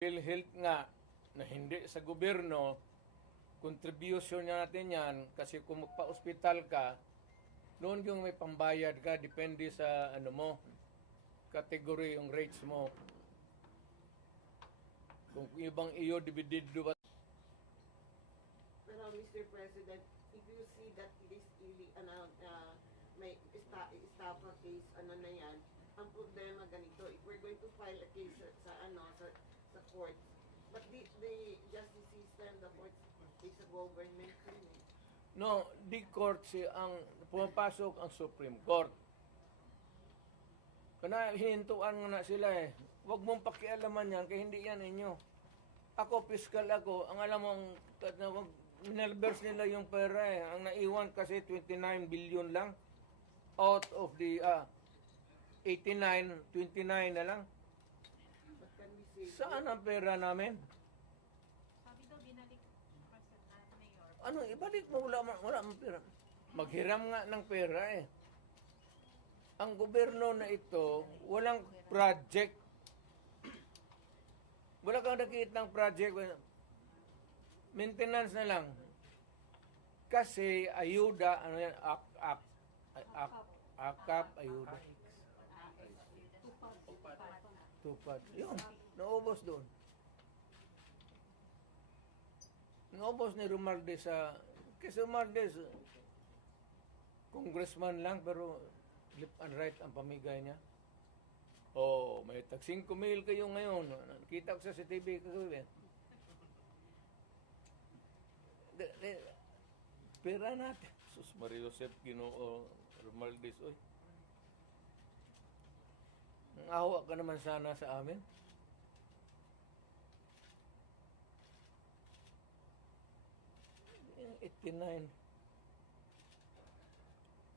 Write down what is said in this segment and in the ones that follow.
PhilHealth nga na hindi sa gobyerno, contribution natin yan kasi kung magpa-ospital ka, noon yung may pambayad ka, depende sa ano mo, category yung rates mo. Kung ibang iyo, dividido ba? Pero Mr. President, if you see that this really, may estafa case, na yan, ang problema ganito, if we're going to file a case sa court, but the justice system, the court is a government thing. No, di court ang pumapasok ang Supreme Court. Kana hinintuan nga na sila eh. Huwag mong pakialaman yan, kaya hindi yan inyo. Ako, fiscal ako. Ang alam mo, minalbers nila yung pera eh. Ang naiwan kasi 29 billion lang. Out of the 89, 29 na lang. But can we say, Saan ang pera namin? Sabi daw, binalik Mayor. Ano, ibalik mo, wala mang pera. Maghiram nga ng pera eh. Ang gobyerno na ito, walang project. Wala kang nakikita ng project. Maintenance na lang. Kasi ayuda, ano yan, akap, ayuda. Tupad. Yun, naubos doon. Naubos ni Romualdez kasi Romualdez, congressman lang, pero left and right ang pamigay niya. Oh, may tag 5,000 kayo ngayon. Nakita ko sa CCTV kagabi. Pera natin. Sus Maria Joseph, Ginoo, Romualdez, oy. Awa ka naman sana sa amin. Yung 89.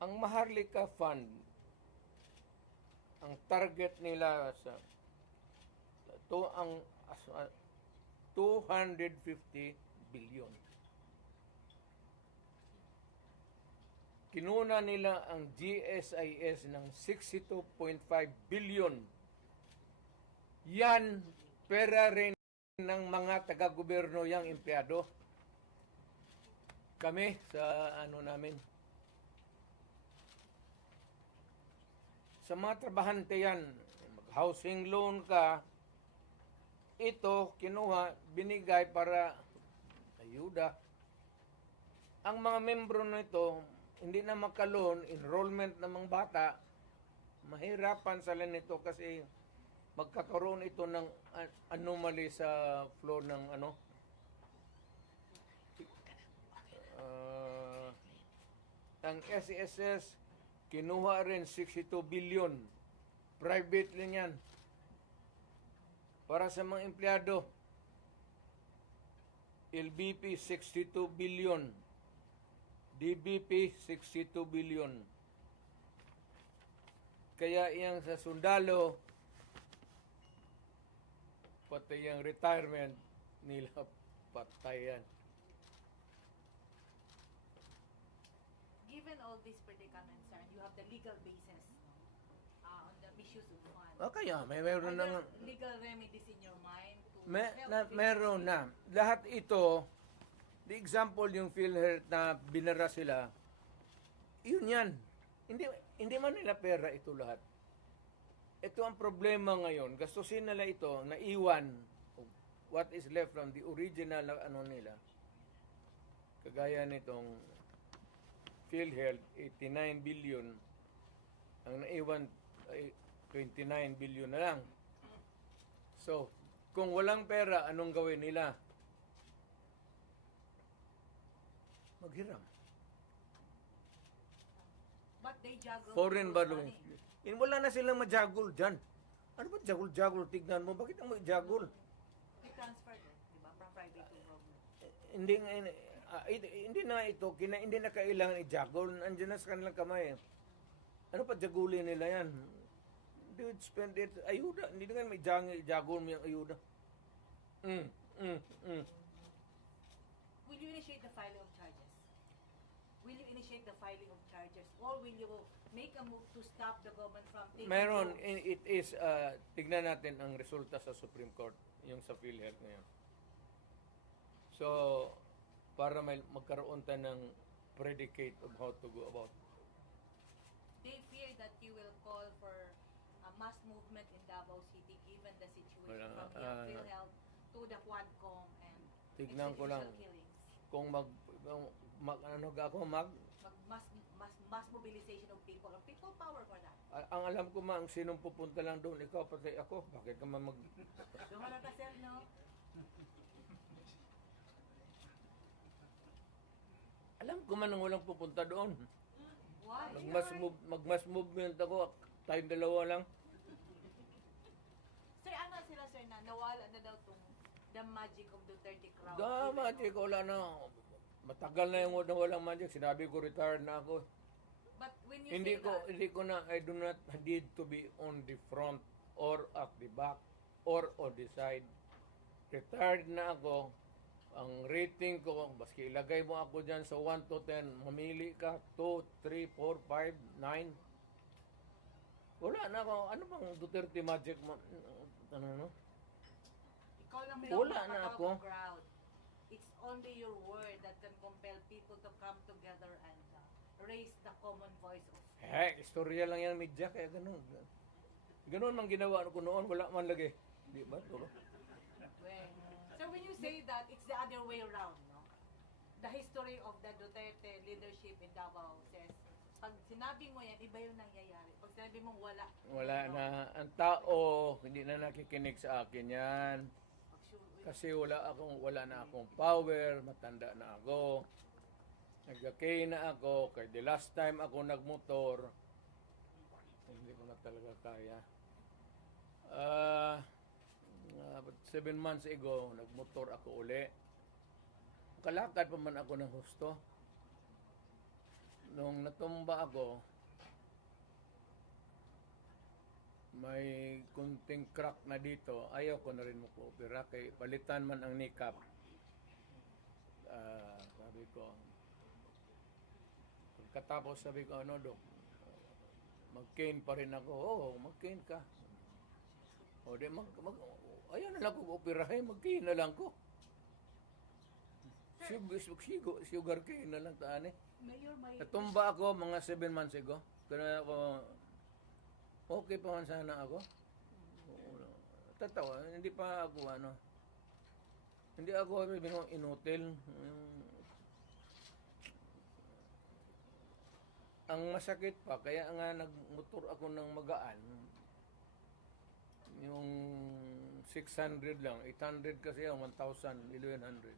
Ang Maharlika Fund, ang target nila sa ang 250 billion. Kinuna nila ang GSIS ng 62.5 billion. Yan, pera rin ng mga taga-gobyerno yang empleyado. Kami sa namin. Sa mga trabahante yan, mag-housing loan ka, ito, kinuha, binigay para ayuda. Ang mga membro nito, hindi na makaloan, enrollment ng mga bata, mahirapan sila nito kasi magkakaroon ito ng anomaly sa flow ng ang SESS, kinuha rin 62 billion. Private lang yan. Para sa mga empleyado, LBP 62 billion. DBP 62 billion. Kaya iyang sa sundalo, pati yung retirement nila patayan. Given all these predicaments, sir, you have the legal basis on the misuse of funds. Kaya meron Are na there legal remedies in your mind to meron na. Lahat ito, the example yung PhilHealth na binara sila, yun yan. Hindi man nila pera ito lahat. Ito ang problema ngayon. Gastusin nila ito, naiwan, what is left from the original na nila. Kagaya nitong PhilHealth, 89 billion. Ang naiwan ay 29 billion na lang. So, kung walang pera, anong gawin nila? Maghiram. But they juggle Foreign people's borrowing. money. Wala na silang majagul dyan. Ano ba jagul-jagul? Tignan mo. Bakit ang majagul? We transferred it, di ba, from private to government. Hindi na ito, hindi na kailangan i-jagul. Andiyan na sa kanilang kamay. Ano pa jagulin nila yan? They would spend it. Ayuda. Hindi na may jagul mo yung ayuda. Will you initiate the filing of charges? Will you initiate the filing of charges? Or will you make a move to stop the government from taking Meron, loans? it is, tignan natin ang resulta sa Supreme Court, yung sa PhilHealth ngayon. So, para magkaroon tayo ng predicate of how to go about. They fear that you will call for a mass movement in Davao City given the situation Wala, from the PhilHealth to the Quadcom and Tignan ko lang. extrajudicial killings. Kung ano ako, Mass mobilization of people power for that. ang alam ko ang sinong pupunta lang doon, ikaw pati ako, bakit ka man Dumala ka, sir, no? alam ko man ang walang pupunta doon. Why? Magmass movement ako, tayong dalawa lang. Sir, ano sila, sir, na nawala na daw tong the magic of Duterte crowd? Magic, wala na. Matagal na yung walang magic. Sinabi ko, retired na ako. But when you Hindi say ko, that, hindi ko na, I do not need to be on the front or at the back or on the side. Retired na ako. Ang rating ko, baski ilagay mo ako dyan sa 1 to 10, mamili ka, 2, 3, 4, 5, 9. Wala na ako. Ano bang Duterte magic mo? Ano, no? ikaw lang Wala na makakatawag ako. ng crowd. It's only your word that can compel people to come together and raise the common voice of Istorya lang yan, media, kaya ganun. Ganun ang ginawa ko noon, wala man lagi. Di ba? well. So when you say that, it's the other way around, no? The history of the Duterte leadership in Davao says, pag sinabi mo yan, iba yung nangyayari. Pag sinabi mong wala, Wala na. Ang tao, hindi na nakikinig sa akin yan. Kasi wala na akong power, matanda na ako. Nagkakay na ako, kaya the last time ako nagmotor, hindi ko na talaga kaya. 7 months ago, nagmotor ako uli. Kalakad pa man ako ng husto. Nung natumba ako, may kunting crack na dito. Ayaw ko na rin mag-opera. Kaya palitan man ang kneecap. Sabi ko, pagkatapos sabi ko, ano dok, mag-cane pa rin ako. Oo, mag-cane ka. O di, ayaw na lang ko operahin, mag-cane na lang ko. Sugar cane na lang taan eh. Mayor, may Natumba ako mga 7 months ago. Kaya ako, okay pa man sana ako. Tatawa, hindi pa ako hindi ako inutil. Ang masakit pa, kaya nga nagmotor ako ng magaan. Yung 600 lang, 800 kasi yung 1,000, 1,100.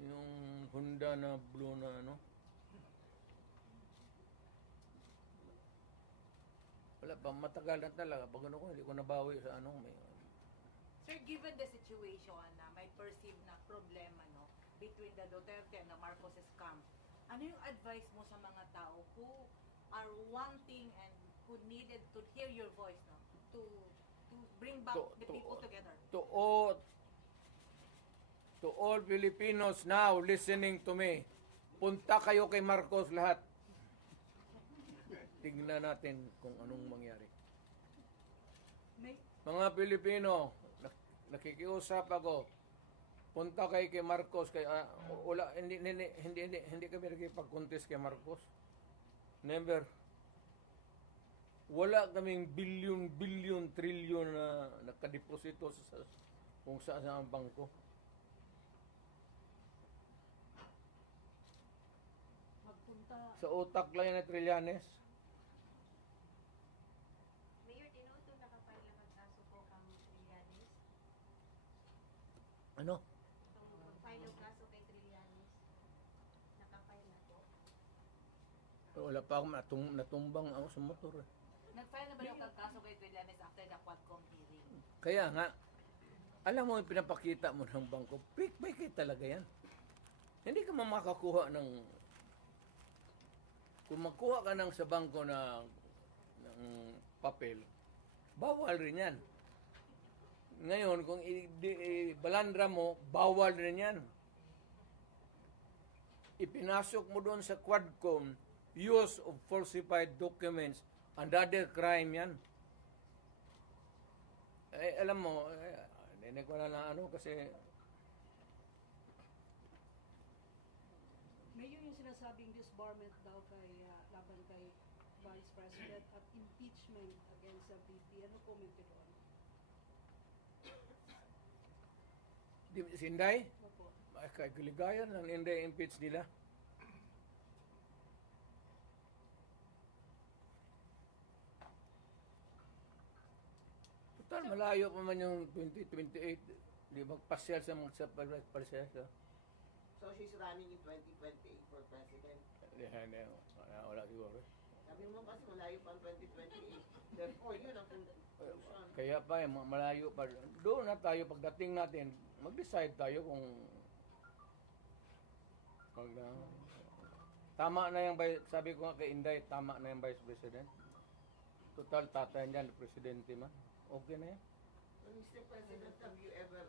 Yung Honda na blue na wala pa, matagal na talaga. Pag hindi ko nabawi sa may... Sir, given the situation na may perceived na problema between the Duterte and the Marcoses camp, ano yung advice mo sa mga tao who are wanting and who needed to hear your voice to bring back the people together? To all Filipinos now listening to me, punta kayo kay Marcos lahat. Tignan natin kung anong mangyari. Mga Pilipino, nakikiusap ako. Punta kayo kay Marcos, hindi kami nakipag-contest kay Marcos. Never. Wala kaming bilyon, trilyon na nakadeposito sa kung saan ang bangko. Sa utak lang yan na trilyanes. Mayor, tinuto nakapile na magkaso po kang Trillanes. Ano? Itong mag-file ng kaso kay Trillanes. Nakapile na po. Wala pa ako natumbang ako sa motor. Nag-file na ba yung kaso kay Trillanes after the Quadcom hearing? Kaya nga, alam mo yung pinapakita mo ng bangko, fake talaga yan. Hindi ka makakuha ng... Kung magkuha ka ng sa bangko ng papel, bawal rin yan. Ngayon, kung balandra mo, bawal rin yan. Ipinasok mo doon sa Quadcom use of falsified documents, another crime yan. Alam mo, hindi ko na ano kasi Mayor, yung sinasabing disbarment daw kay laban kay Vice President at impeachment against the VP. Ano comment nyo doon? si Inday, Opo. kaligayan ng Inday impeach nila. Total, malayo pa man yung 2028. Di magpasyal sa mga pasyal sa. So she's running in 2028 for president. Hindi, wala siguro. Sabi mo kasi malayo pa ang 2028. Therefore, yun ang conclusion. Kaya pa, malayo pa. Doon na tayo, pagdating natin, mag-decide tayo kung tama na yung, sabi ko nga kay Inday, tama na yung Vice President. Total, tatay niyan, Presidente man. Okay na yan. Mr. President, have you ever,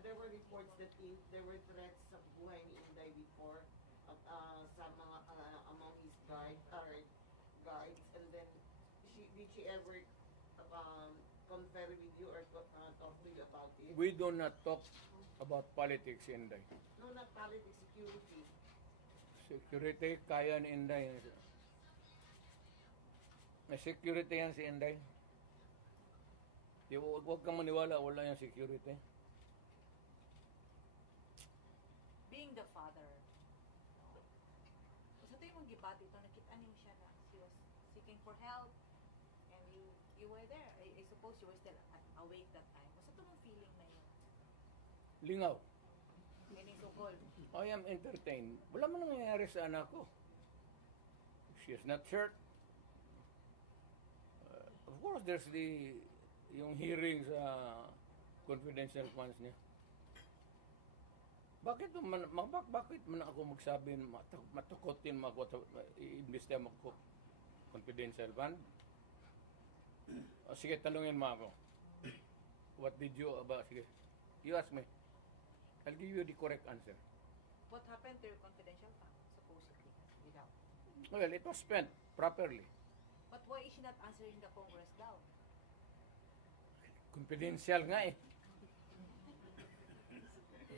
there were reports that there were threats sa buhay ni Inday before sa mga, among his guards, and then, did she ever confer with you or talk to you about it? We do not talk about politics, Inday. No, not politics, security. Security, kaya ni Inday. May security yan si Inday. Huwag kang maniwala, wala yung security. Being the father, sa tuwing mong gibati ito, nakita niyo siya na she was seeking for help and you were there. I suppose you were still awake that time. Sa ito mong feeling na yun? Lingaw. Meaning sukol. I am entertained. Wala man nangyayari sa anak ko. She is not hurt. Of course, there's yung hearing sa confidential funds niya. Bakit man ako magsabi, matukotin mo ako, i-imbestihan mo ako confidential fund? O, sige, talungin mo ako. What did you, sige, you ask me. I'll give you the correct answer. What happened to your confidential fund, supposedly, without? Well, it was spent properly. But why is she not answering the Congress daw? Confidential nga eh.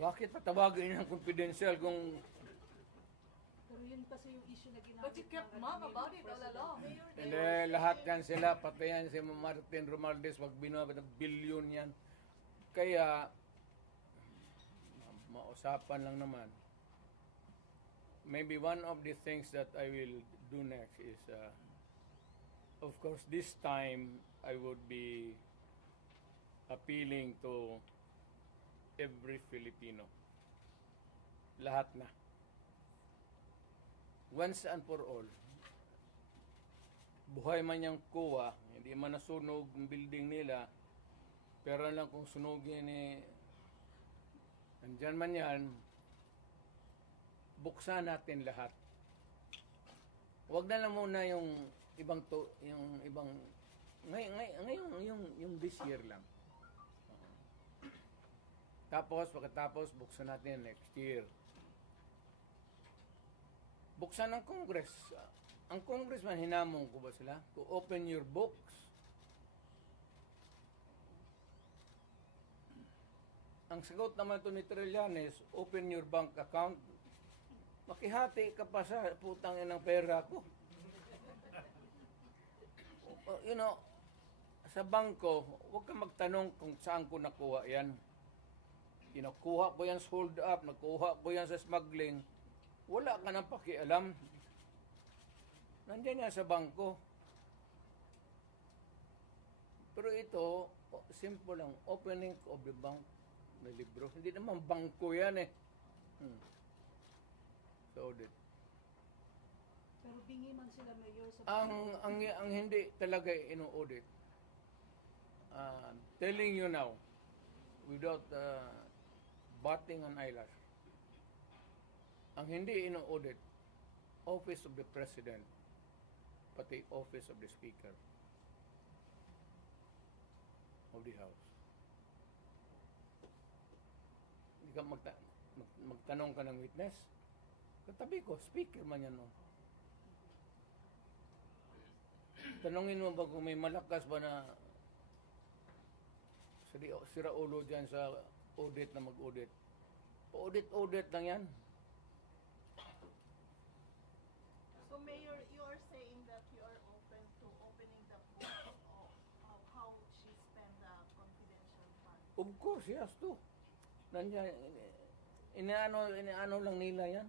Bakit patawagin ng confidential kung Pero yun kasi yung issue na ginamit But you kept mum about it all along. hindi, lahat yan sila, pati yan si Martin Romualdez, wag binabot ng bilyon yan. Kaya, mausapan lang naman. Maybe one of the things that I will do next is, of course, this time I would be appealing to every Filipino. Lahat na. Once and for all. Buhay man yung kuha, hindi man nasunog ang building nila, pero lang kung sunugin andyan man yan, buksan natin lahat. Huwag na lang muna yung ibang ngayon yung this year lang. Tapos, pagkatapos, buksan natin next year. Buksan ng Congress. Ang Congressman, hinamon ko ba sila? To open your books. Ang sagot naman ito ni Trillanes, open your bank account. Makihati ka pa sa putang ng pera ko. You know, sa bangko, huwag ka magtanong kung saan ko nakuha yan. Kinukuha ko yan sa hold up, nakuha ko yan sa smuggling. Wala ka nang pakialam. Nandiyan yan sa bangko. Pero ito, simple lang, opening of the bank na libro. Hindi naman bangko yan eh. So, Pero bingi man sila, Mayor, sa ang hindi talaga ino-audit. Telling you now, without batting an eyelash, ang hindi ino-audit, Office of the President, pati Office of the Speaker of the House. Hindi ka magtanong ka ng witness. Katabi ko, speaker man yan. No? Tanungin mo ba kung may malakas ba na sira ulo dyan sa audit na mag-audit? Audit lang yan. So, Mayor, you are saying that you are open to opening the books of how she spent the confidential fund. Of course, he has to. Nandiyan, inaano lang nila yan.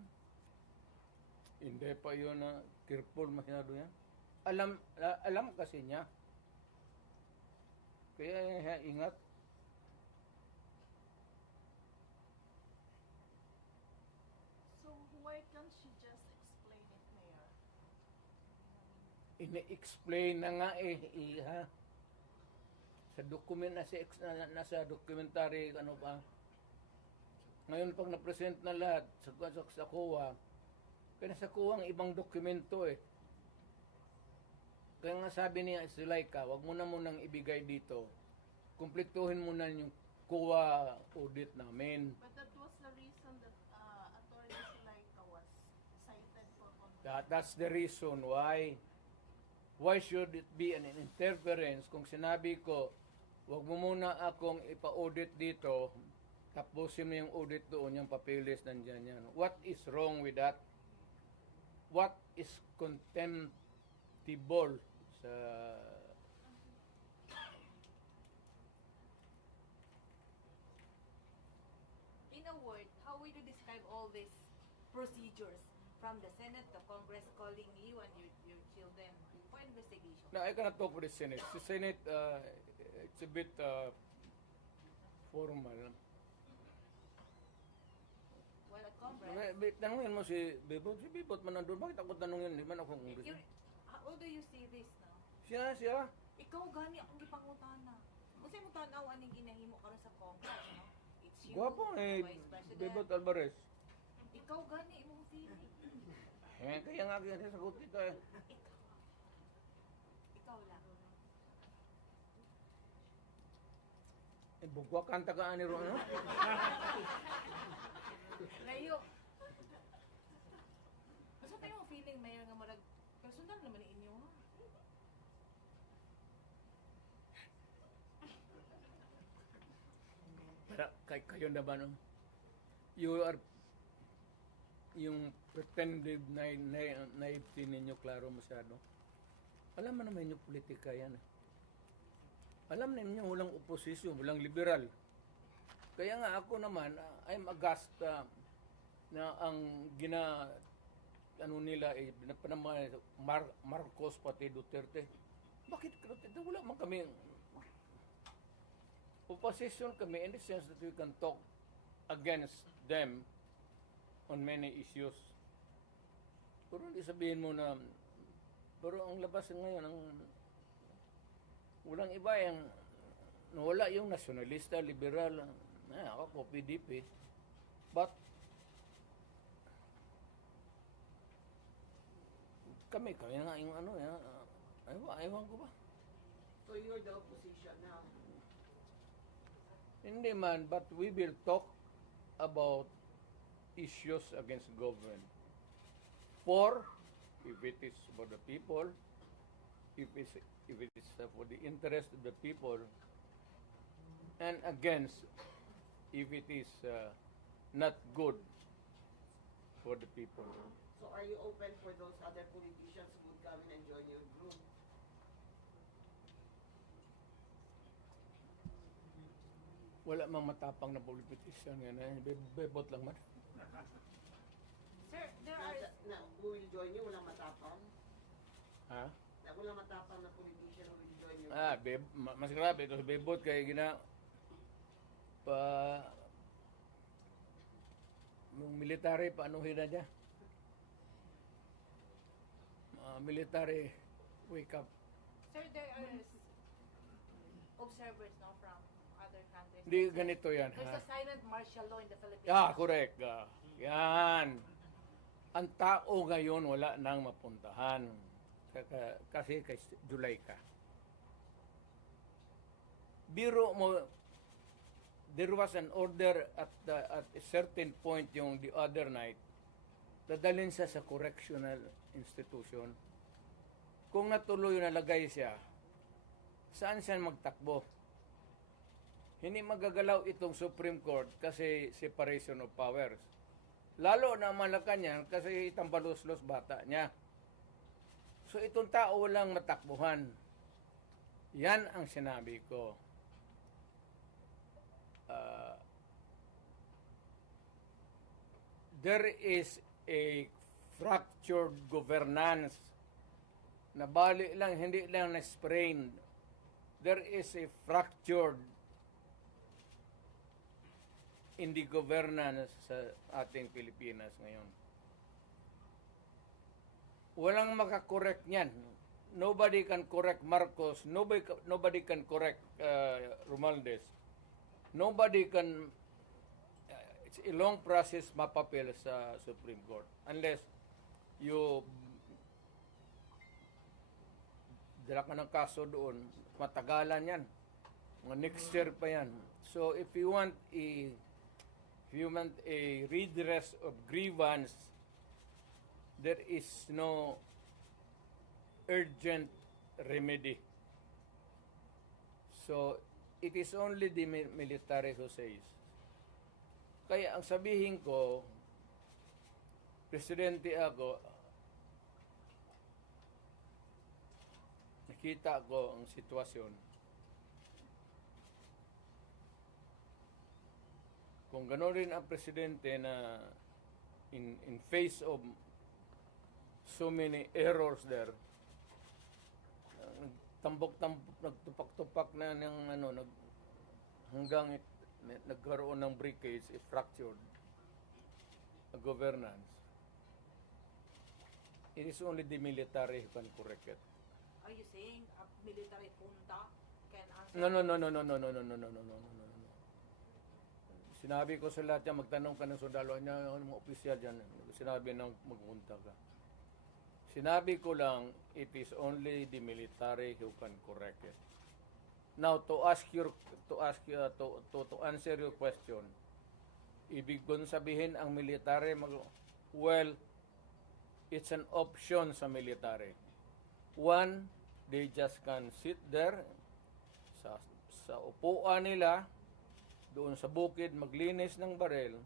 Hindi pa yun na careful masyado yan. Alam kasi niya. Kaya ingat. So, why can't she just explain it, Mayor? Ine-explain na nga ha. Sa document nasa documentary ano pa. Ngayon pag na-present na lahat sa COA, kaya sa COA ang ibang dokumento eh. Kaya nga sabi niya Zulaika, wag mo na munang ibigay dito. Kumpletuhin mo na yung COA audit namin. But that was the reason that Attorney Zulaika was cited for confidential. That's the reason why. Why should it be an interference kung sinabi ko, wag mo muna akong ipa-audit dito, tapusin mo yung audit doon, yung papilis nandyan yan. What is wrong with that? What is contemptible sa... In a word, how would you describe all these procedures from the Senate, the Congress calling you and your children for investigation? Now, I cannot talk for the Senate. The Senate, it's a bit formal. Well, at Congress, Tanungin mo si Bebot. Si Bebot man nandun. Bakit ako tanungin? Di man ako how do you see this now? Siya. Ikaw gani akong gipangutana. Kasi mo tanaw aning ginahimo karon sa Congress, no? It's you, Guwapo the eh, Vice President. Bebot Alvarez. Ikaw gani imong feeling. Kaya nga kaya sagot kita eh. Ikaw lang. Bugwa kanta ka ani ron, no? Layo. Asa tayo ang feeling, Mayor, nga murag personal naman ni inyo, ha? Kayo na ba, no? You are yung pretended naivety ninyo klaro masyado. Alam mo naman yung politika yan. Alam ninyo walang oposisyon, walang liberal. Kaya nga ako naman, I'm aghast na ang ano nila eh, Marcos pati Duterte. Bakit Duterte? Wala man kami opposition kami in the sense that we can talk against them on many issues. Pero hindi sabihin mo na pero ang labas ngayon ang walang iba yung wala yung nasyonalista, liberal, ako PDP. But kami nga yung ano ewan ko ba. So you're the opposition now. Hindi man, but we will talk about issues against government. For, if it is for the people, if it is for the interest of the people, and against, if it is not good for the people. So are you open for those other politicians who would come in and join your group? Wala mang matapang na politician yan. Bebot lang man. Sir, there are... Who will join you? Walang matapang? Ha? Walang matapang na politician who will join your group? Mas grabe ito. Bebot kay yung military, paanuhin na niya. Military, wake up. Sir, there are observers no from other countries. Hindi ganito yan, There's ha? a silent martial law in the Philippines. Correct. Yan. Ang tao ngayon wala nang mapuntahan. Kasi kay Zulaika. Biro mo, there was an order at a certain point yung the other night, dadalhin siya sa correctional institution. kung natuloy nalagay siya, saan siya magtakbo? Hindi magagalaw itong Supreme Court kasi separation of powers. Lalo na Malacanang kasi tambalos-los bata niya. So itong tao walang matakbuhan. Yan ang sinabi ko. There is a fractured governance na bali lang, hindi lang na-sprained. There is a fractured in the governance sa ating Pilipinas ngayon. Walang makakorek niyan. Nobody can correct Marcos. Nobody can correct Romualdez. Nobody can. It's a long process mapapil sa Supreme Court unless you dala ka ng kaso doon, matagalan yan. Mga next year pa yan. So if you want a redress of grievance, there is no urgent remedy. So it is only the military who says. Kaya ang sabihin ko, presidente ako, nakita ko ang sitwasyon. Kung gano'n rin ang presidente na in face of so many errors there, nagtupak-tupak na ng hanggang nagkaroon ng breakage, fractured governance. It is only the military who can correct it. Are you saying a military junta can answer? No. Sinabi ko sa lahat yan, magtanong ka ng sundalo niya, mga opisyal dyan. Sinabi nang magpunta ka. Sinabi ko lang, it is only the military who can correct it. Now, to answer your question, ibig kong sabihin ang military, well, it's an option sa military. One, they just can sit there sa upuan nila, doon sa bukid, maglinis ng barel.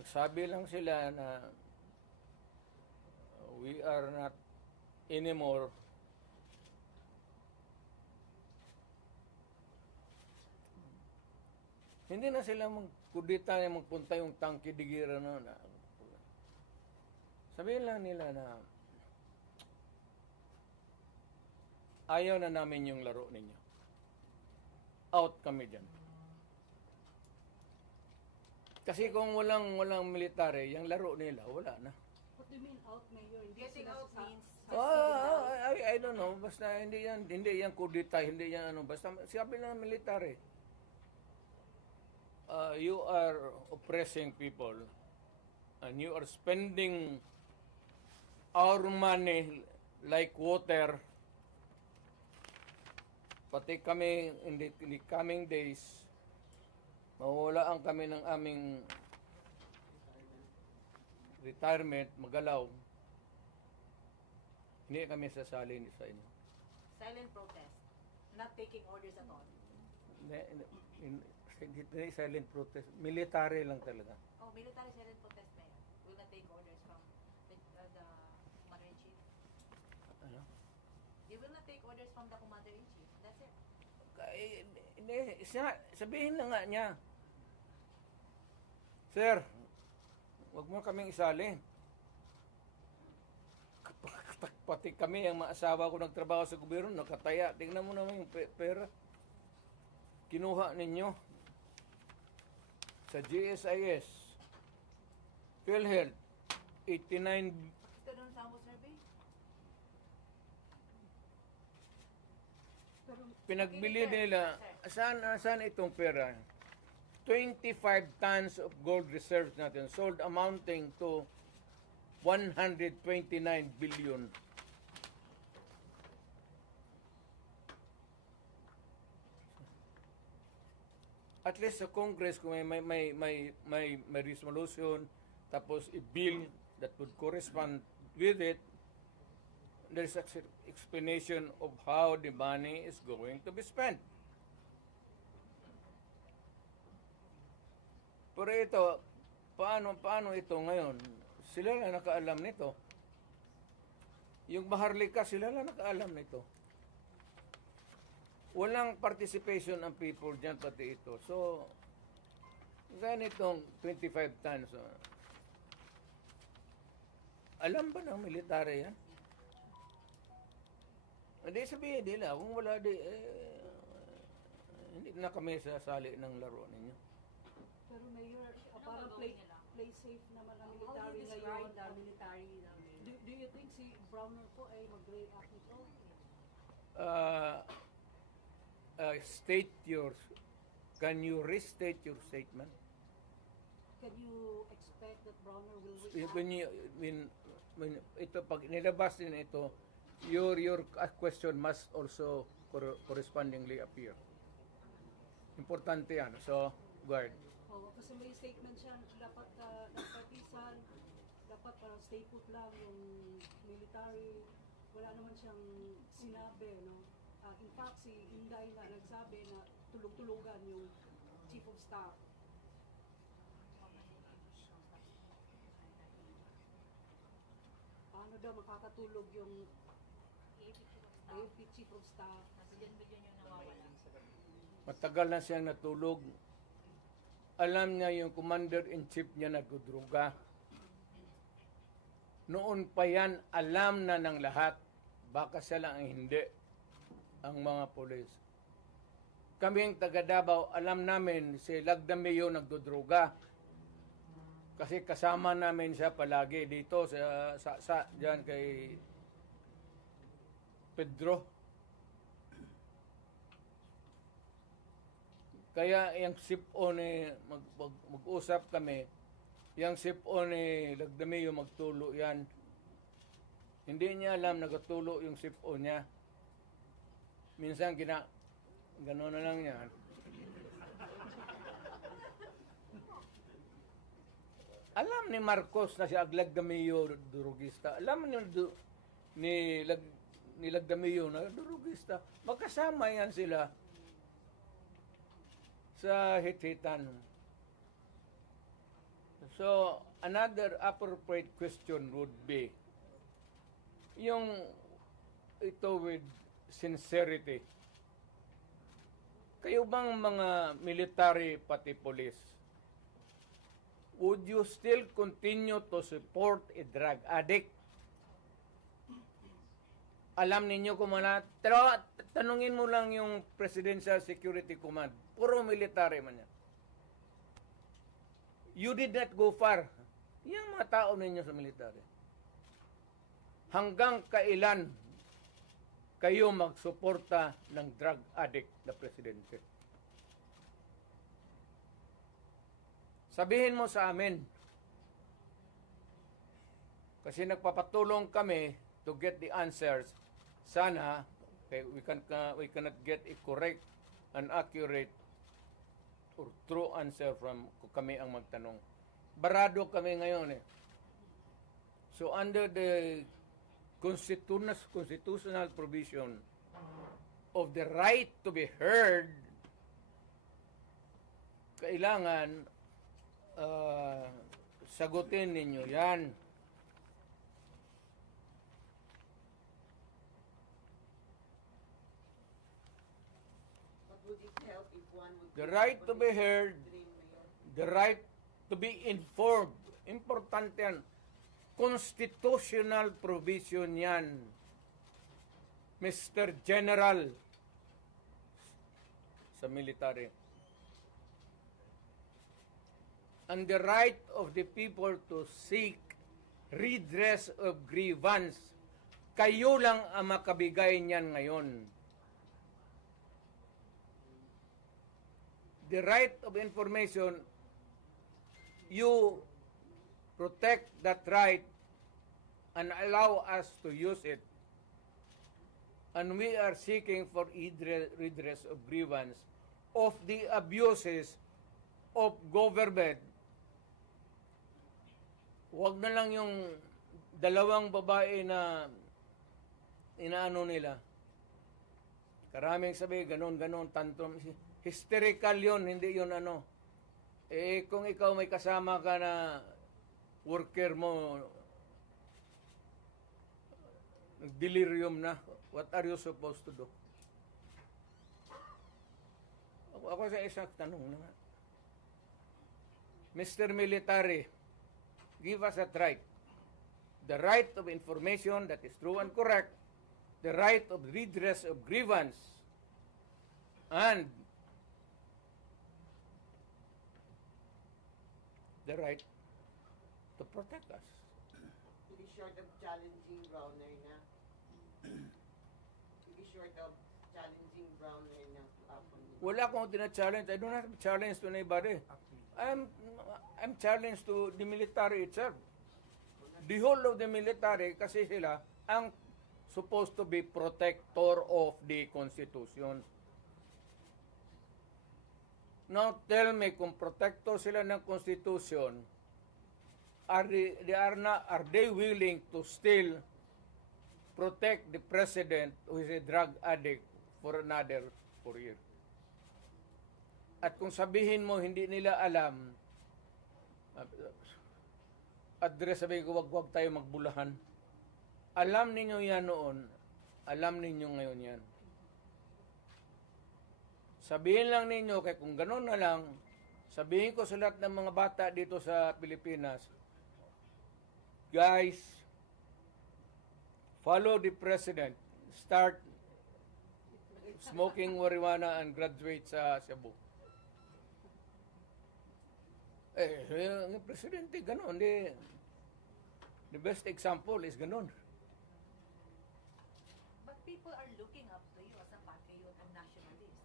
Magsabi lang sila na we are not anymore hindi na sila magkudita na magpunta yung tangki digira na. Sabihin lang nila na ayaw na namin yung laro ninyo. Out kami dyan. Kasi kung walang military, yung laro nila, wala na. What do you mean out, Mayor? Hindi Getting sila out sa- means I don't know. Basta hindi yan kudita, hindi yan ano. Basta sabi lang ng military. You are oppressing people and you are spending our money like water. Pati kami in the coming days, mawawalaan kami ng aming retirement, magalaw. Hindi kami sasalin sa inyo. silent protest, not taking orders at all. Hindi silent protest. Military lang talaga. Oh, military silent protest na yan. Will not take orders from the Commander-in-Chief. Ano? They will not take orders from the Commander-in-Chief. That's it. Sabihin na nga niya, Sir, wag mo kaming isali. Pati kami, ang mga asawa ko nagtrabaho sa gobyerno, nakataya. Tingnan mo naman yung pera. Kinuha ninyo sa GSIS, PhilHealth, 89 Ito doon sa Sambo survey? pinagbili nila. Saan itong pera? 25 tons of gold reserves natin sold amounting to 129 billion. At least sa Congress kung may resolution tapos i-bill that would correspond with it, there's explanation of how the money is going to be spent. Pero ito, paano ito ngayon? Sila na nakaalam nito. Yung Maharlika, sila lang nakaalam nito. Walang participation ang people dyan, pati ito. So, ganitong 25 tons. Alam ba ng military yan? Hindi sabihin nila, kung wala hindi na kami sasali ng laro ninyo. Pero Mayor, para gagawin play nila? safe naman ang How do military you describe ngayon. the military namin? Do you think si Browner po ay mag-react nito? Can you restate your statement? Can you expect that Browner will react? When ito pag nilabas din ito, your question must also correspondingly appear. Importante yan. So, guard. Oo, kasi may statement siya, dapat nagpatisan, dapat stay put lang yung military. Wala naman siyang sinabi, no? In fact, si Inday nga nagsabi na tulog-tulugan yung chief of staff. Paano daw makakatulog yung AFP chief of staff? Bilyon yung nawawala. Matagal na siyang natulog. Alam niya yung commander-in-chief niya nagdudruga. Noon pa yan, alam na ng lahat. Baka siya lang ang hindi. Ang mga polis. Kaming taga Davao, alam namin si Lagdameo nagdudruga. Kasi kasama namin siya palagi dito sa diyan kay Pedro. Kaya yung sip-o ni mag-usap kami, yung sip-o ni Lagdameo magtulo yan. Hindi niya alam nagtulo yung sip-o niya. Minsan gano'n na lang yan. Alam ni Marcos na si Lagdameo durugista. Alam ni Lagdameo na durugista. Magkasama yan sila sa hit-hitan. So, another appropriate question would be, yung ito with sincerity. Kayo bang mga military pati police, would you still continue to support a drug addict? Alam ninyo kung mana, tanungin mo lang yung Presidential Security Command. Puro military man yan. You did not go far. Yung mga tao ninyo sa military. Hanggang kailan kayo magsuporta ng drug addict na presidente? Sabihin mo sa amin. Kasi nagpapatulong kami to get the answers. Sana we cannot get a correct and accurate or true answer from kami ang magtanong. Barado kami ngayon eh. So under the constitutional provision of the right to be heard, kailangan sagutin ninyo yan. But would it help if one would... The right to be heard, the right to be informed. Importante yan. Constitutional provision yan. Mr. General sa military. And the right of the people to seek redress of grievance. Kayo lang ang makabigay niyan ngayon. The right of information, you protect that right and allow us to use it. And we are seeking for redress of grievance of the abuses of government. Huwag na lang yung dalawang babae na inaano nila. Karaming sabi, ganon, tantrum. Hysterical yun, hindi yun ano. Eh, kung ikaw may kasama ka na worker mo, delirium na, what are you supposed to do? Ako sa isang tanong na nga. Mr. Military, give us that right. The right of information that is true and correct, the right of redress of grievance, and the right to protect us. To be short of challenging Browner na. To be short of challenging Browner na hapon. Wala akong tina-challenge. I don't have challenge to anybody. I'm challenged to the military itself. The whole of the military, kasi sila ang supposed to be protector of the Constitution. Now tell me, kung protector sila ng Constitution, are they willing to still protect the president who is a drug addict for another 4 years? At kung sabihin mo hindi nila alam, address sabihin ko, wag tayo magbulahan. Alam ninyo yan noon, alam ninyo ngayon yan. Sabihin lang ninyo, kaya kung gano'n na lang, sabihin ko sa lahat ng mga bata dito sa Pilipinas, guys, follow the president, start smoking marijuana and graduate sa Cebu. Yung presidente, gano'n. The best example is gano'n. But people are looking up to you as a patriot and nationalist.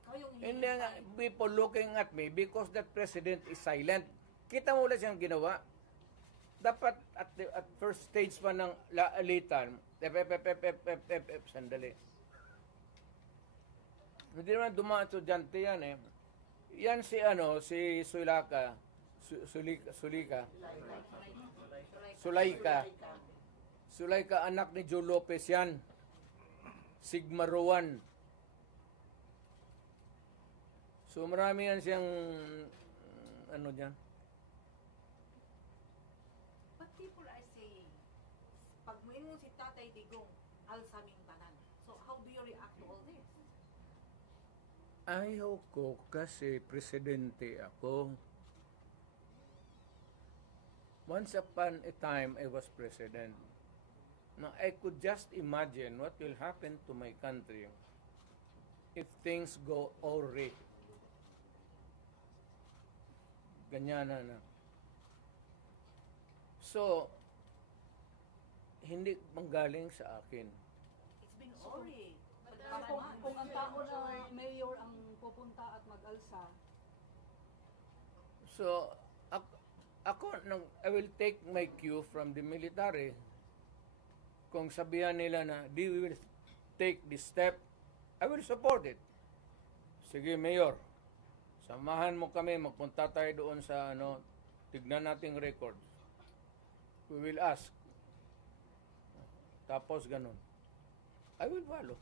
Ikaw yung Hindi nga, people looking at me because that president is silent. Kita mo wala siyang ginawa. Dapat at first stage pa ng laalitan, sandali. Hindi naman dumaan estudyante yan eh. Yan si Sulaika, anak ni Joe Lopez yan. Sigma Rowan. So marami yan siyang dyan. But people are saying, pag mo si Tatay Digong, alsaming tanan. So how do you react to all this? Ayaw ko kasi presidente ako. Once upon a time, I was president. Now, I could just imagine what will happen to my country if things go awry. Ganyan na. So, hindi manggaling sa akin. It's been already. Kung ang tao na mayor ang pupunta at mag-alsa, So, I will take my cue from the military. Kung sabihan nila na, we will take this step, I will support it. Sige, Mayor, samahan mo kami, magpunta tayo doon sa, tignan nating records. We will ask. Tapos, ganun. I will follow.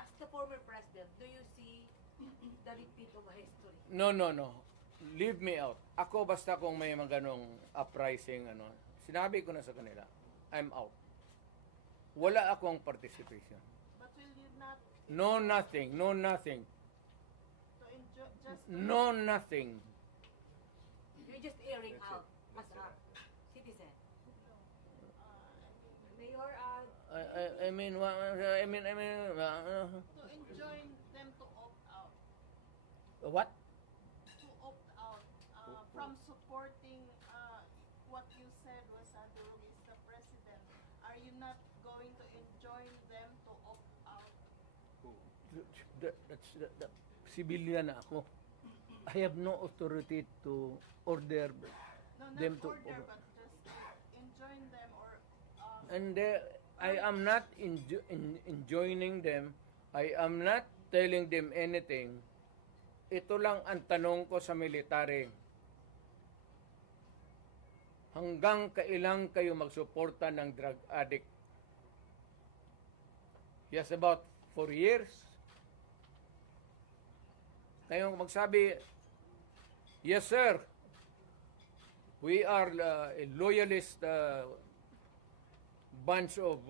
As the former president, do you see the repeat of history? No. Leave me out. Ako basta kung may mga ganong uprising, sinabi ko na sa kanila, I'm out. Wala akong participation. But will you not No nothing. to enjoy just No nothing. You're just airing out as a citizen. Mayor, I mean, to enjoin them to opt out? what? To opt out from supporting what you said was Sandro is the president. Are you not going to enjoin them to opt out? That's civilian na ako. I have no authority to order No, not them to order, but just enjoin them or and I am not enjoining them. I am not telling them anything. Ito lang ang tanong ko sa military. Hanggang kailan kayo magsuporta ng drug addict? Yes, about 4 years. Ngayon magsabi, yes sir, we are a loyalist bunch of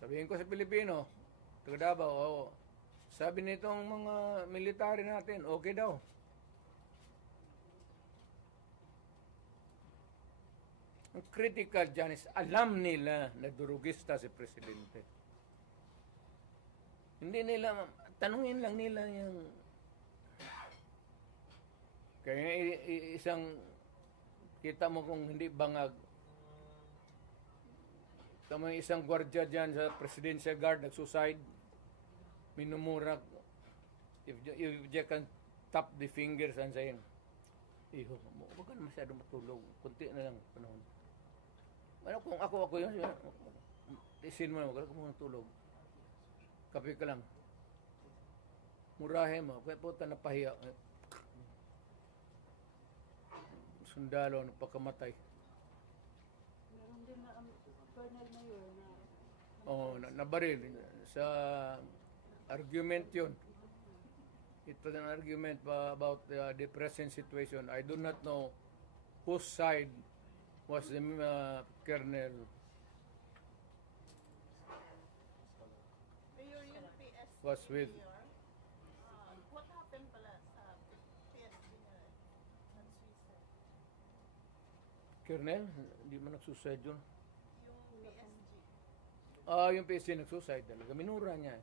sabihin ko sa Pilipino, taga Davao, oo. Sabi nitong mga military natin, okay daw. Ang critical dyan is alam nila na durugista si Presidente. Hindi nila, tanungin lang nila yung kaya isang kita mo kung hindi bangag. Tama isang gwardiya dyan sa Presidential Guard nag-suicide. Minumura. If you can tap the fingers and saying, iho, huwag ka na masyado matulog. Kunti na lang panahon. Ano kung ako yun, isin mo na, huwag ka muna tulog. Kape ka lang. Murahe mo, kaya po ta napahiya. Sundalo, napakamatay. Meron din na Colonel Mayor na Nabaril. Sa argument yun. It was an argument about the present situation. I do not know whose side was the Colonel. Mayor, yung PSD Was with. Mayor, what happened pala sa PSD na nag-suicide? Colonel? Hindi man nagsuicide yun. Yung PSG Yung PSG nagsuicide talaga. Minura niya.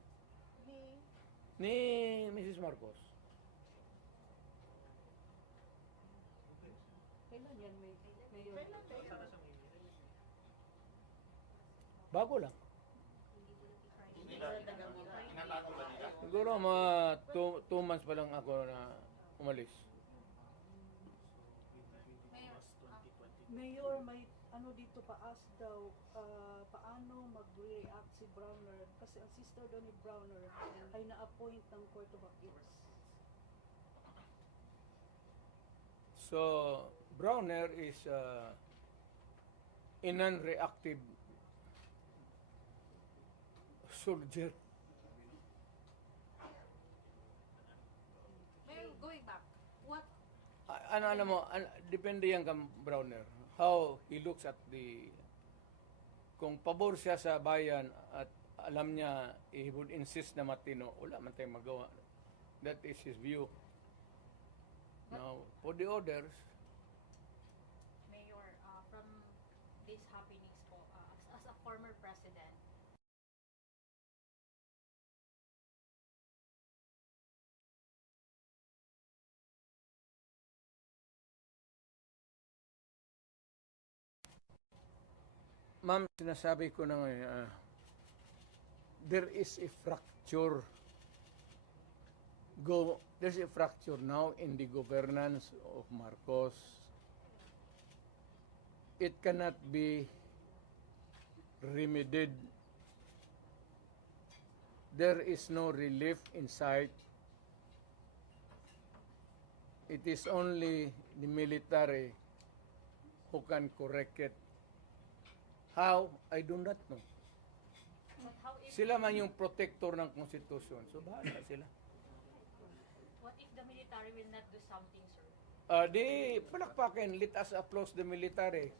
Ni Mrs. Marcos. kailan yan, Mayor? kailan Mayor? Bago lang. Siguro mga 2 months pa lang ako na umalis. Mayor, may ano dito paas daw, paano mag-react si Browner kasi ang sister daw ni Browner ay na-appoint ng Court of Appeals. So, Browner is a non-reactive soldier. Mayor, going back, what Ano mo, depende yan kang Browner. How he looks at kung pabor siya sa bayan at alam niya he would insist na matino, wala man tayong magawa. That is his view. Now, for the others, Mayor, from these happenings po, as a former president, ma'am, sinasabi ko na ngayon, there is a fracture. There's a fracture now in the governance of Marcos. It cannot be remedied. There is no relief in sight. It is only the military who can correct it. How? I do not know. but how if, Sila man yung protector ng konstitusyon. So, bahala sila. what if the military will not do something, sir? Di palakpakin, let us applaud the military.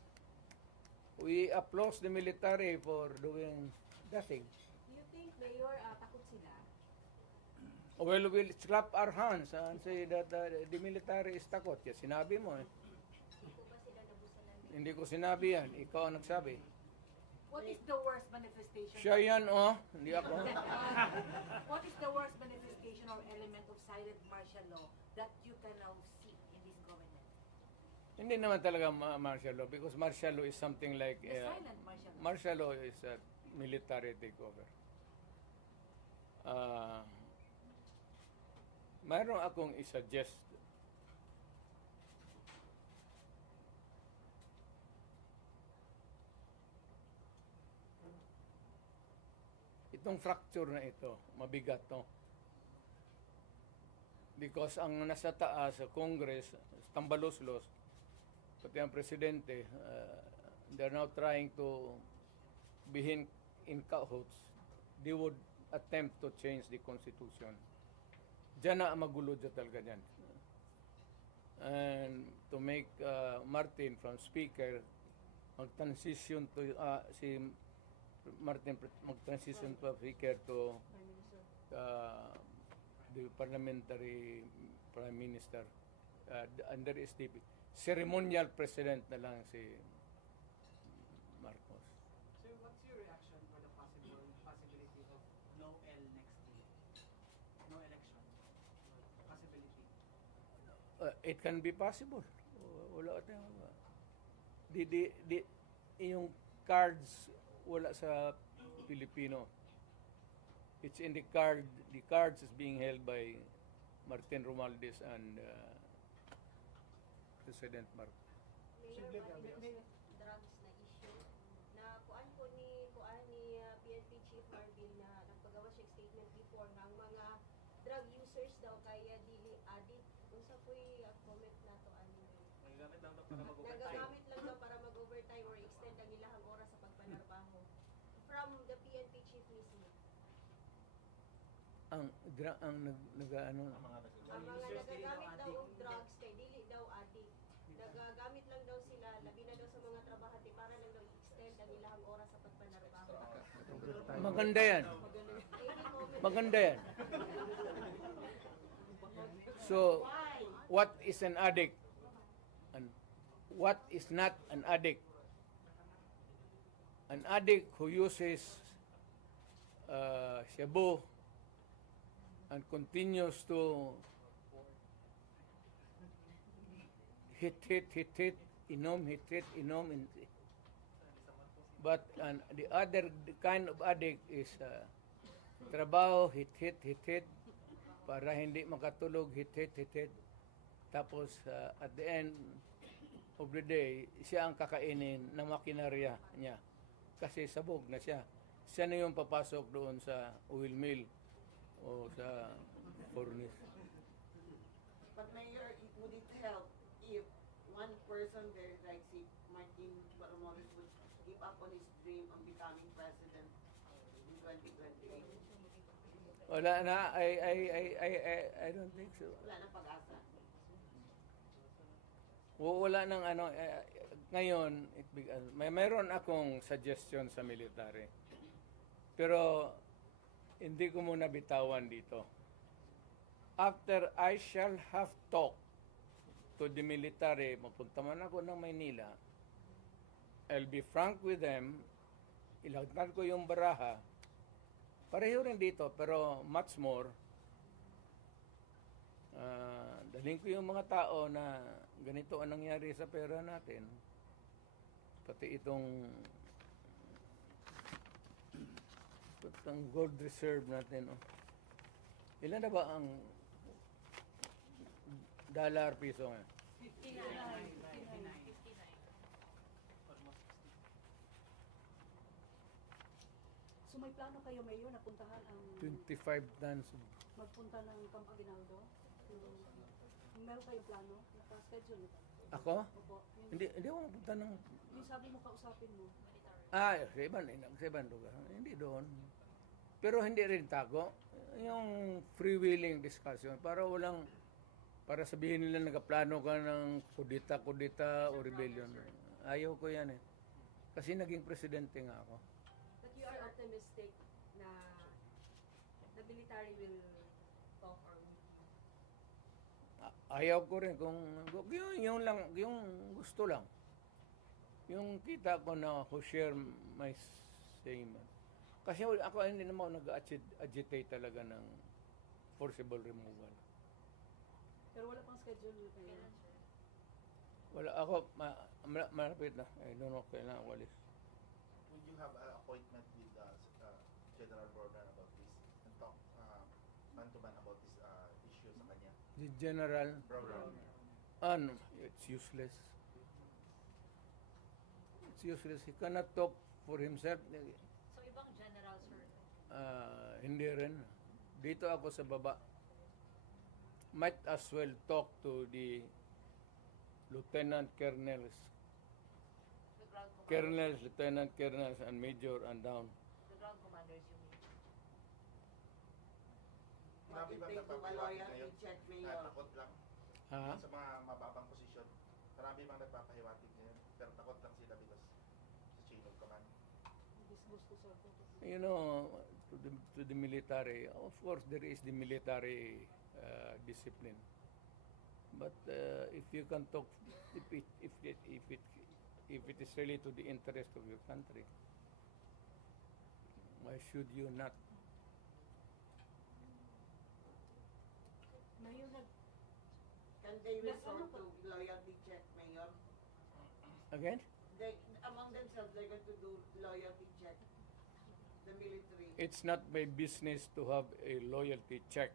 We applaud the military for doing nothing. do you think, Mayor, takot sila? Well, we'll clap our hands and say that the military is takot. Yes, sinabi mo eh. Hindi po ba sila nabusan ng Hindi ko sinabi yan. Ikaw ang nagsabi. What is the worst manifestation? Siya yan, oh. Hindi ako. What is the worst manifestation or element of silent martial law that you can now see in this government? Hindi naman talaga martial law because martial law is something like... The silent martial law. Martial law is a military takeover. Mayroon akong i-suggest. Itong fracture na ito, mabigat to. Because ang nasa taas sa Congress, tambalos-los, pati ang presidente, they're now trying to behind in cahoots, they would attempt to change the constitution. Diyan na magulo dyan talaga dyan. And to make Martin from speaker mag-transition to si Martin mag-transition to speaker to Prime Minister. the parliamentary prime minister. And there is the ceremonial president na lang si Marcos. So what's your reaction for the possibility of no L next year? No election. Possibility. It can be possible. Wala tayong yung cards wala sa Pilipino. It's in the card. The cards is being held by Martin Romualdez and President Marcos. Mayor, bakit drugs na issue na kuan po ni PNP Chief Marvin na nagpagawa siya statement before nga ang mga drug users daw kaya dili addict. Unsa po'y comment na to ani? Nagagamit lang daw para mag-overtime or extend ang ilahang oras sa pagpanarbaho. From the PNP Chief mismo. Ang nagaano Ang mga nagagamit daw og drugs kay dili daw addict. Nagagamit lang daw sila labi na daw sa mga trabahante para lang daw i-extend ang ilahang oras sa pagpanarbaho. maganda yan. Maganda yan. So, what is an addict? And what is not an addict? An addict who uses shabu and continues to hit, inom. But the other kind of addict is trabaho, hit, para hindi makatulog, hit. Tapos at the end of the day, siya ang kakainin ng makinarya niya. Kasi sabog na siya. Siya na yung papasok doon sa oil mill o sa furnace. But Mayor, would it help if one person there, like si Martin Romualdez, would give up on his dream of becoming president in 2028? Wala na, I don't think so. Wala nang pag-asa. Wala nang ngayon, mayroon akong suggestion sa military. Pero hindi ko muna bitawan dito. After I shall have talked to the military, mapunta man ako ng Maynila, I'll be frank with them, ilagtan ko yung baraha, pareho rin dito, pero much more, dalhin ko yung mga tao na ganito ang nangyari sa pera natin, pati itong gold reserve natin. Oh. Ilan na ba ang dollar piso ngayon? 59. So may plano kayo Mayor na puntahan ang 25 tons. magpunta ng Camp Aguinaldo? Meron kayong plano? Naka-schedule? Ako? Opo. Hindi ako mapunta ng... Yung sabi mo kausapin mo. Sa ibang lugar. Hindi doon. Pero hindi rin tago. Yung free-wheeling discussion. Para sabihin nila nagaplano ka ng kudita o rebellion. Ayaw ko yan eh. Kasi naging presidente nga ako. But you are optimistic na the military will talk or meet you? Ayaw ko rin kung yung gusto lang. Yung kita ko na who share my same. Kasi ako hindi naman nag-agitate talaga ng forcible removal. Pero wala pang schedule kayo. Wala ako malapit na. I don't know kailan ako alis. Would you have an appointment with General Gordon about this and talk man-to-man about this issue sa kanya? The general it's useless. It's useless. He cannot talk for himself. So ibang general, sir. Hindi rin. Dito ako sa baba. Might as well talk to the lieutenant colonels. But ground commanders. Colonels, lieutenant colonels, and major and down. The ground commanders, you mean? What Marami if bang they do a nagpapahiwatig loyalty ngayon? check, Na Mayor? takot lang Ha? sa mga mababang posisyon. Marami bang nagpapahiwatig ngayon? Pero takot lang sila because sa chain of command. Disgusto sa protocol. You know, to the military, of course, there is the military discipline. But if you can talk, if it is really to the interest of your country, why should you not? Mayor, Can they Yes, resort ano po? to loyalty check, Mayor? Again? They, among themselves, they're going to do loyalty check. The military. It's not my business to have a loyalty check.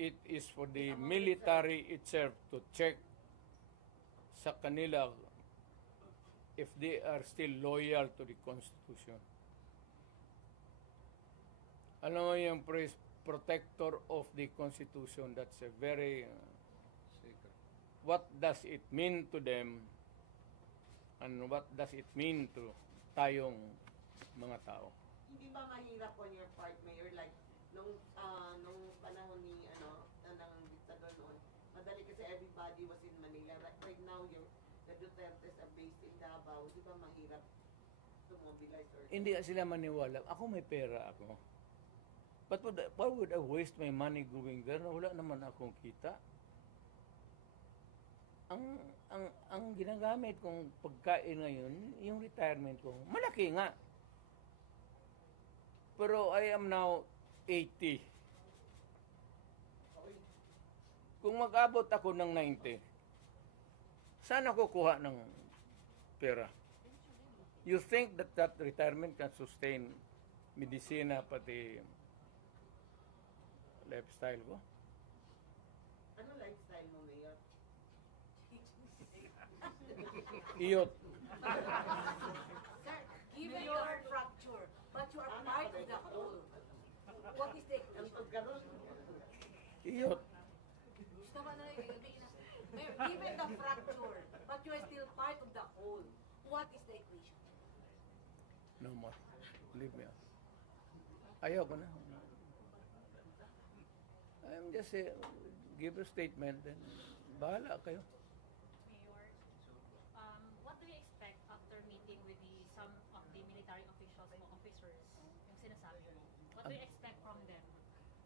It is for the military itself to check sa kanila if they are still loyal to the Constitution. Alam mo yung protector of the Constitution, that's a very what does it mean to them and what does it mean to tayong mga tao. Hindi ba mahirap on your part, Mayor? Like, nung panahon ni, ng diktador noon, madali kasi everybody was in Manila. Right now, the Dutertes are based in Davao. Di ba mahirap to mobilize or... Hindi sila maniwala. Ako may pera ako. But why would I waste my money going there na wala naman akong kita? Ang ginagamit kong pagkain ngayon, yung retirement ko, malaki nga. Pero I am now 80. Kung mag-abot ako ng 90, saan ako kuha ng pera? You think that retirement can sustain medisina pati lifestyle ko? Ano lifestyle mo, Mayor? Iyot. Sir, given your fracture, but you are part of the whole, what is the Ang equation? pagkaroon, Iyot. Gusto ba na Mayor, given the fracture, but you are still part of the whole, what is the equation? No more. Leave me out. Ayaw ko na. I'm just give a statement and bahala kayo. Mayor, what do you expect after meeting with some of the military officials o officers, yung sinasabi mo? What do you expect from them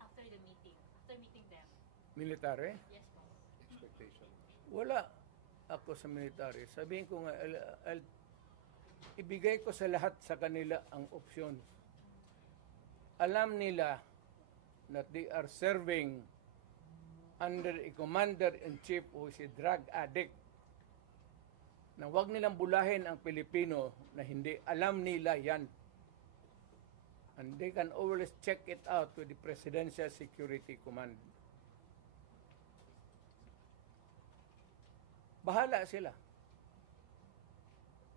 after the meeting, after meeting them? Military? Yes po. Wala ako sa military. Sabihin ko nga, ibigay ko sa lahat sa kanila ang opsyon. Alam nila that they are serving under a commander-in-chief who is a drug addict. Na wag nilang bulahin ang Pilipino na hindi alam nila yan. And they can always check it out with the Presidential Security Command. Bahala sila.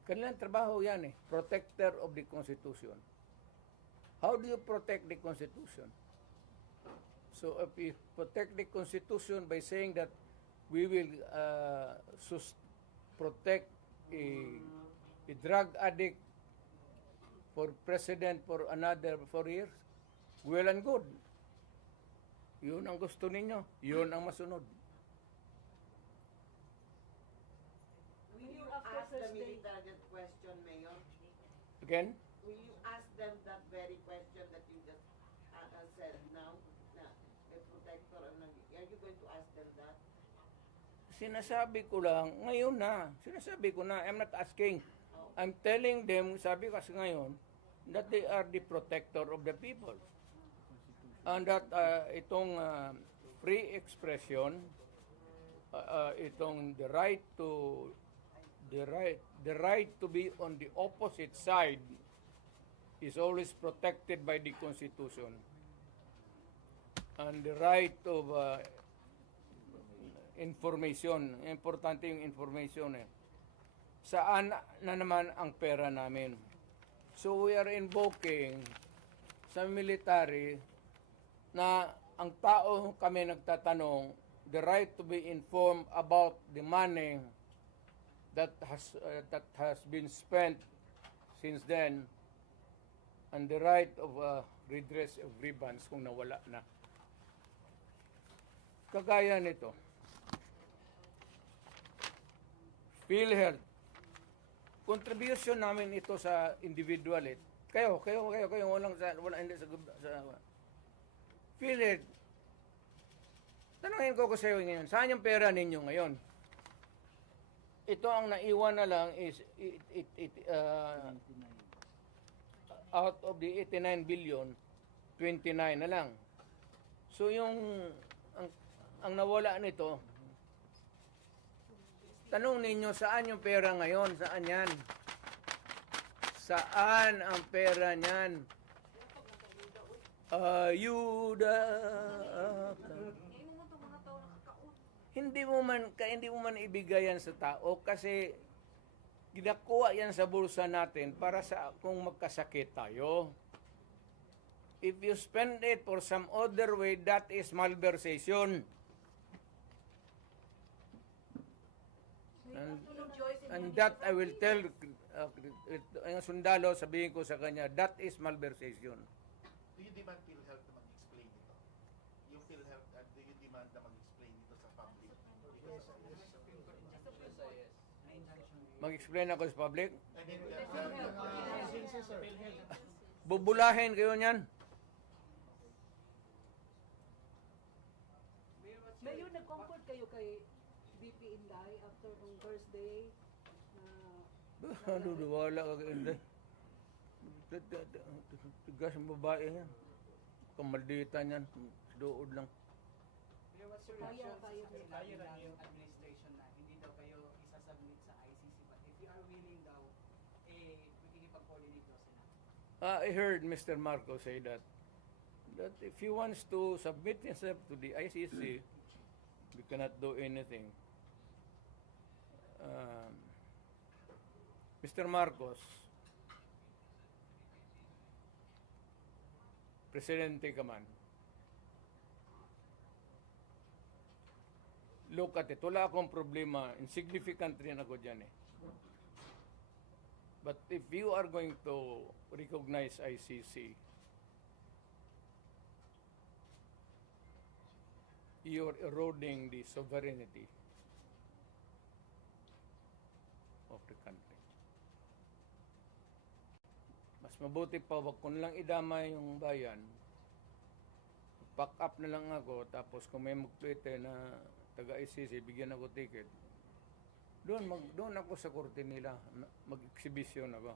Kanilang trabaho yan protector of the Constitution. How do you protect the Constitution? So if you protect the Constitution by saying that we will protect a drug addict for president for another 4 years, well and good. Yun ang gusto ninyo. Yun ang masunod. will you After ask the Thursday. military that question, Mayor? Again? Will you ask them that very question that you just said now? Na a protector, are you going to ask them that? Sinasabi ko lang, ngayon na. Sinasabi ko na, I'm not asking. I'm telling them, sabi kasi ngayon, that they are the protector of the people. And that itong free expression, itong the right to be on the opposite side is always protected by the Constitution. And the right of information, importante yung information Saan na naman ang pera namin? So we are invoking sa military na ang tao kami nagtatanong the right to be informed about the money that has been spent since then, and the right of redress of grievance kung nawala na. Kagaya nito, PhilHealth, contribution namin ito sa individual. Kayo, wala hindi sa PhilHealth. Tanungin ko sa iyo ngayon, saan yung pera ninyo ngayon? Ito ang naiwan na lang is out of the 89 billion, 29 na lang. So yung ang nawala nito, tanong ninyo saan yung pera ngayon? Saan yan? Saan ang pera niyan? Ayuda. Hindi mo man ibigay yan sa tao kasi ginakuha yan sa bulsa natin para sa kung magkasakit tayo. If you spend it for some other way, that is malversation. And that I will tell ang sundalo, sabihin ko sa kanya, that is malversation. Do you demand PhilHealth na mag-explain ito? Yung PhilHealth, do you demand na mag-explain ito sa public? Mag-explain ako sa public? I mean, Bubulahin kayo niyan. Mayor, nag-comfort kayo kay VP Inday after nung Thursday na Wala ka kay Inday. Tigas ang babae yan. Kamaldita niyan. Dood lang. Mayor, what's your Kaya, reaction sa kaya. sinabi ng administration na hindi daw kayo isasubmit sa ICC, but if you are willing daw, makikipag-coordinate daw sila? I heard Mr. Marcos say that if he wants to submit himself to the ICC, we cannot do anything. Mr. Marcos, Presidente ka man, look at it. Wala akong problema. Insignificant rin ako dyan eh. But if you are going to recognize ICC, you're eroding the sovereignty of the country. Mas mabuti pa, wag ko nalang idamay yung bayan. Pack up na lang ako, tapos kung may mag-tweet na taga-ICC, bigyan ako ticket. Doon ako sa korte nila, mag-exhibition ako.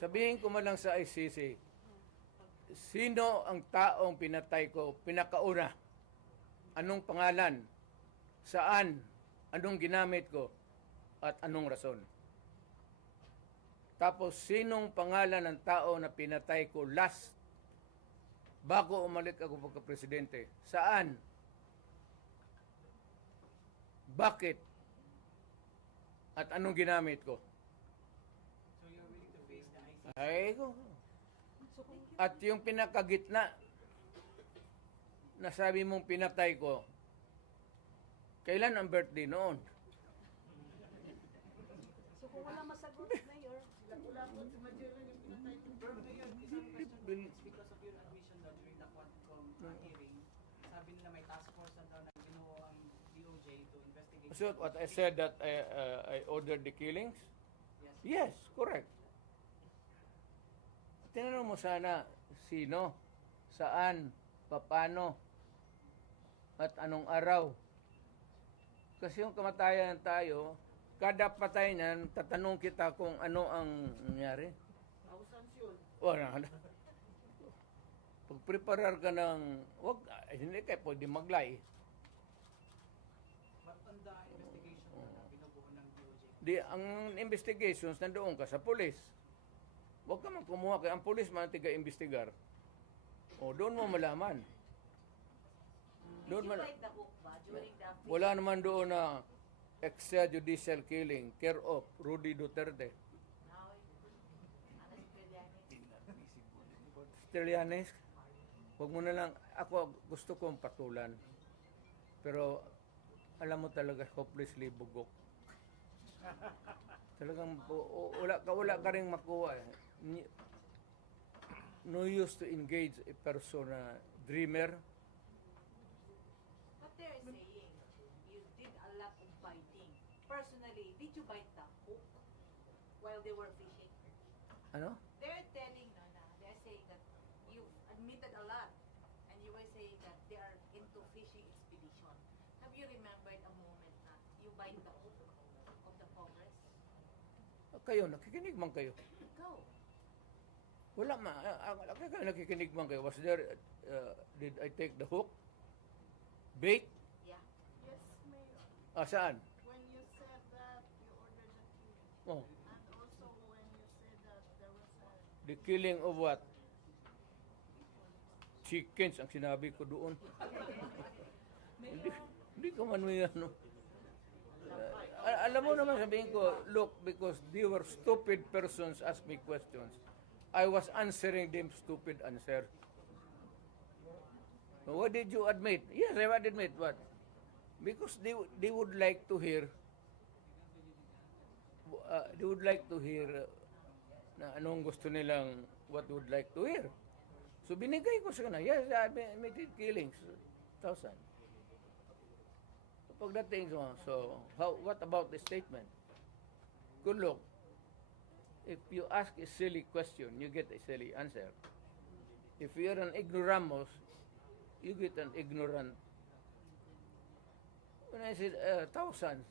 Sabihin ko man lang sa ICC, sino ang taong pinatay ko, pinakauna? Anong pangalan? Saan? Anong ginamit ko? At anong rason? Tapos, sinong pangalan ng tao na pinatay ko last bago umalik ako pagka-presidente? Saan? Bakit? At anong ginamit ko? So you're willing to face the ICC? Ay ko. At yung pinakagitna na sabi mong pinatay ko, kailan ang birthday noon? So kung wala masagot, Mayor, Pero Mayor, isang question doon, it's because of your admission daw during the Quadcom hearing. Sabi nila may task force na daw na ginuo ang DOJ to investigate. So what I said that I ordered the killings? Yes. Yes, correct. Tinanong mo sana sino, saan, paano, at anong araw. Kasi yung kamatayan tayo, kada patay niyan, tatanong kita kung ano ang nangyari. Wala na. Pag-preparar ka ng, hindi kayo pwede maglay. But on the investigation na binubuo ng DOJ, Ang investigations, nandoon ka sa pulis. Huwag ka man kumuha kaya ang pulis man tiga-investigar. O, doon mo malaman. Doon man, the hook ba during the wala naman doon na extrajudicial killing, care of Rudy Duterte. Trillanes, huwag mo na lang, ako gusto kong patulan. Pero, alam mo talaga, hopelessly bugok. Talagang wala ka ring makuha. No use to engage a person na dreamer. But they're saying you did a lot of biting. Personally, did you bite the hook while they were fishing? Ano? They're telling they're saying that you admitted a lot, and you were saying that they are into fishing expedition. Have you remembered a moment na you bite the hook of the Congress? Kayo, nakikinig man kayo. Go. Wala ma. Kayo nakikinig man kayo. Was there, did I take the hook? Bait? Yeah. Yes, Mayor. Saan? When you said that, you ordered the killing. Oh, And also when you said that there was a the killing of what? Chickens ang sinabi ko doon. Hindi ko man may ano. Alam mo naman sabihin ko, look, because they were stupid persons ask me questions. I was answering them stupid answer. What did you admit? Yes, I would admit what? Because they would like to hear na anong gusto nilang what would like to hear. So binigay ko sa kanila, yes, I admitted killings, 1,000. Pagdating so what about the statement? Good look, if you ask a silly question, you get a silly answer. If you're an ignoramus, you get an ignorant. When I said thousands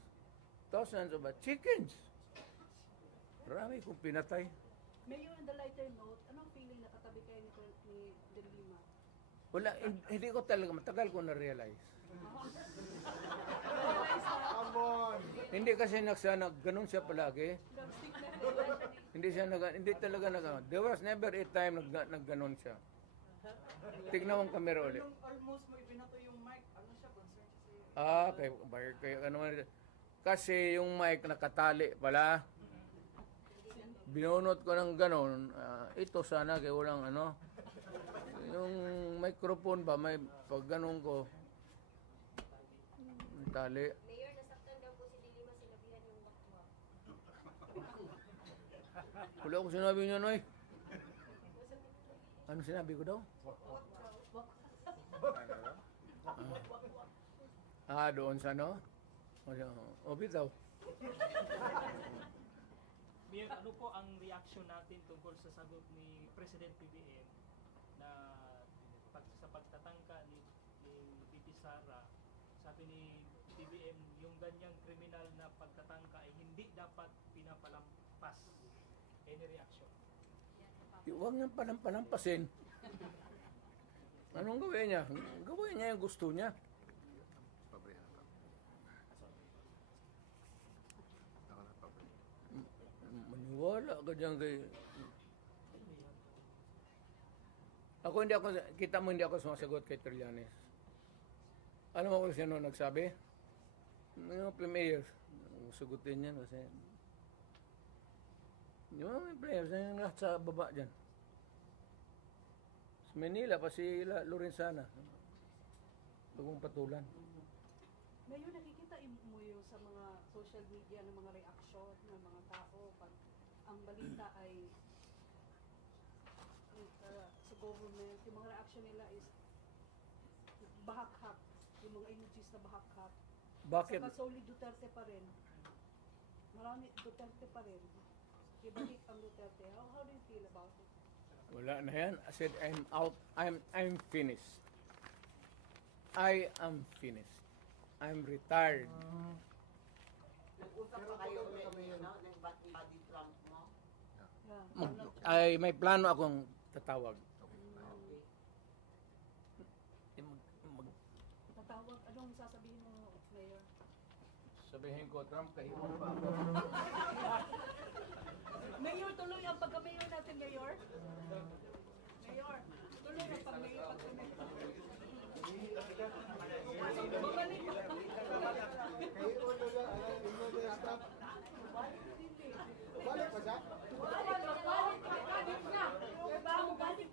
of chickens, marami kong pinatay. Mayor, on the lighter note, anong feeling na katabi kayo ni De Lima? Wala, hindi ko talaga, matagal ko na-realize. Hindi kasi ganun siya palagi. Hindi talaga there was never a time nagganon siya. Tignan mo ang camera ulit. Almost mo ibinato yung mic. Ano siya, concerned siya Kaya ano, kasi yung mic nakatali pala. Binunot ko ng ganon. Ito sana kaya walang ano. Yung microphone ba, may pag ganon ko, tali. Mayor, nasaktan daw po si De Lima, sinabihan yung wakwak. Wala ko sinabi niya, Noy. Ano sinabi ko daw? Doon sa ano? O, bitaw. Mayor, ano po ang reaction natin tungkol sa sagot ni President PBM na sa pagtatangka ni VP Sara, sabi ni PBM, yung ganyang kriminal na pagtatangka ay hindi dapat pinapalampas. Any reaction? Huwag niyang palampasin. Anong gawin niya? Gawin niya yung gusto niya. Maniwala ka dyan kay... Kita mo hindi ako sumasagot kay Trillanes. Alam mo kung sino nagsabi? Yung players. Sugutin yan kasi... Yung mga players, yung lahat sa baba dyan. Sa Manila, pa si Lorenzana. Bagong patulan. Mayor, nakikita mo yung sa mga social media ng mga reaksyon ng mga tao pag ang balita ay sa government, yung mga reaction nila is bahak-hak, yung mga emojis na bahak-hak. Bakit? Saka solid Duterte pa rin. Marami Duterte pa rin. Ibalik ang Duterte. How do you feel about it? Wala na yan. I said, I'm out. I'm finished. I am finished. I'm retired. Nag-usap pa kayo ulit ng body Trump mo? Yeah. May plano akong tatawag. Tatawag, anong sasabihin mo, Mayor? Sabihin ko, Trump, kayo pa ako.